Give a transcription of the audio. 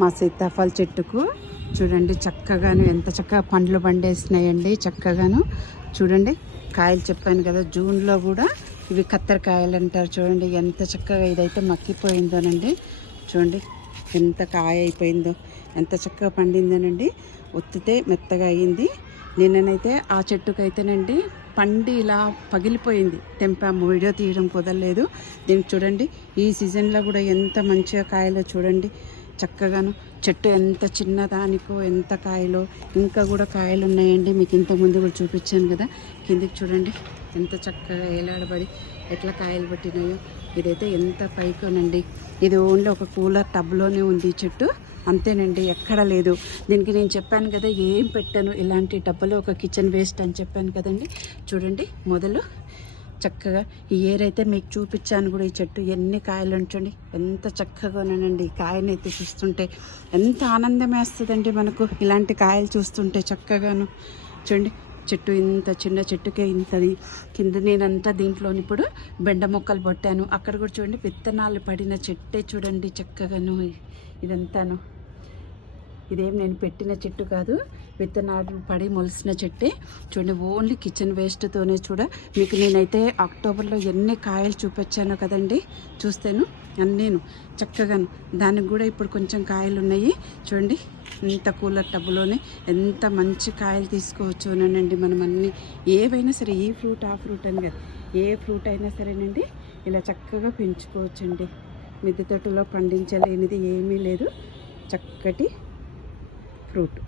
మా సీతాఫల చెట్టుకు చూడండి చక్కగాను ఎంత చక్కగా పండ్లు పండేసినాయండి. చక్కగాను చూడండి కాయలు చెప్పాను కదా, జూన్లో కూడా ఇవి కత్తెరకాయలు అంటారు. చూడండి ఎంత చక్కగా ఇదైతే మక్కిపోయిందోనండి. చూడండి ఎంత కాయ అయిపోయిందో, ఎంత చక్కగా పండిందోనండి. ఒత్తితే మెత్తగా అయ్యింది. నిన్ననైతే ఆ చెట్టుకైతేనండి పండి ఇలా పగిలిపోయింది. తెంపాము, వీడియో తీయడం కుదరలేదు. దీనికి చూడండి ఈ సీజన్లో కూడా ఎంత మంచిగా కాయలో చూడండి. చక్కగాను చెట్టు ఎంత చిన్నదానికో ఎంత కాయలో, ఇంకా కూడా కాయలు ఉన్నాయండి. మీకు ఇంతకుముందు కూడా చూపించాను కదా. కిందికి చూడండి ఎంత చక్కగా ఏలాడబడి ఎట్లా కాయలు పట్టినాయో. ఇదైతే ఎంత పైకోనండి. ఇది ఓన్లీ ఒక కూలర్ టబ్లోనే ఉంది చెట్టు, అంతేనండి, ఎక్కడ లేదు. దీనికి నేను చెప్పాను కదా ఏం పెట్టాను, ఇలాంటి డబ్బలో ఒక కిచెన్ వేస్ట్ అని చెప్పాను కదండి. చూడండి మొదలు చక్కగా ఈ ఏరైతే మీకు చూపించాను కూడా. ఈ చెట్టు ఎన్ని కాయలు ఉంచండి, ఎంత చక్కగా ఉన్నానండి. ఈ కాయనైతే చూస్తుంటే ఎంత ఆనందం వేస్తుందండి మనకు ఇలాంటి కాయలు చూస్తుంటే. చక్కగాను చూడండి చెట్టు ఇంత చిన్న చెట్టుకే ఇంతది. కింద నేనంతా దీంట్లో ఇప్పుడు బెండ మొక్కలు పట్టాను. అక్కడ కూడా చూడండి విత్తనాలు పడిన చెట్టే చూడండి చక్కగాను. ఇదంతాను ఇదేం నేను పెట్టిన చెట్టు కాదు, విత్తనాలు పడి మొలిసిన చెట్టే. చూడండి ఓన్లీ కిచెన్ వేస్ట్తోనే మీకు నేనైతే అక్టోబర్లో ఎన్ని కాయలు చూపించానో కదండి. చూస్తాను అన్నీను చక్కగాను. దానికి కూడా ఇప్పుడు కొంచెం కాయలు ఉన్నాయి. చూడండి ఇంత కూలర్ టబ్బులోనే ఎంత మంచి కాయలు తీసుకోవచ్చునండి మనం. అన్నీ ఏవైనా సరే, ఈ ఫ్రూట్ ఆ ఫ్రూట్ అని కదా, ఏ ఫ్రూట్ అయినా సరేనండి ఇలా చక్కగా పెంచుకోవచ్చండి. మిద్దె తోటలో పండించలేనిది ఏమీ లేదు. చక్కటి ఫ్రూట్.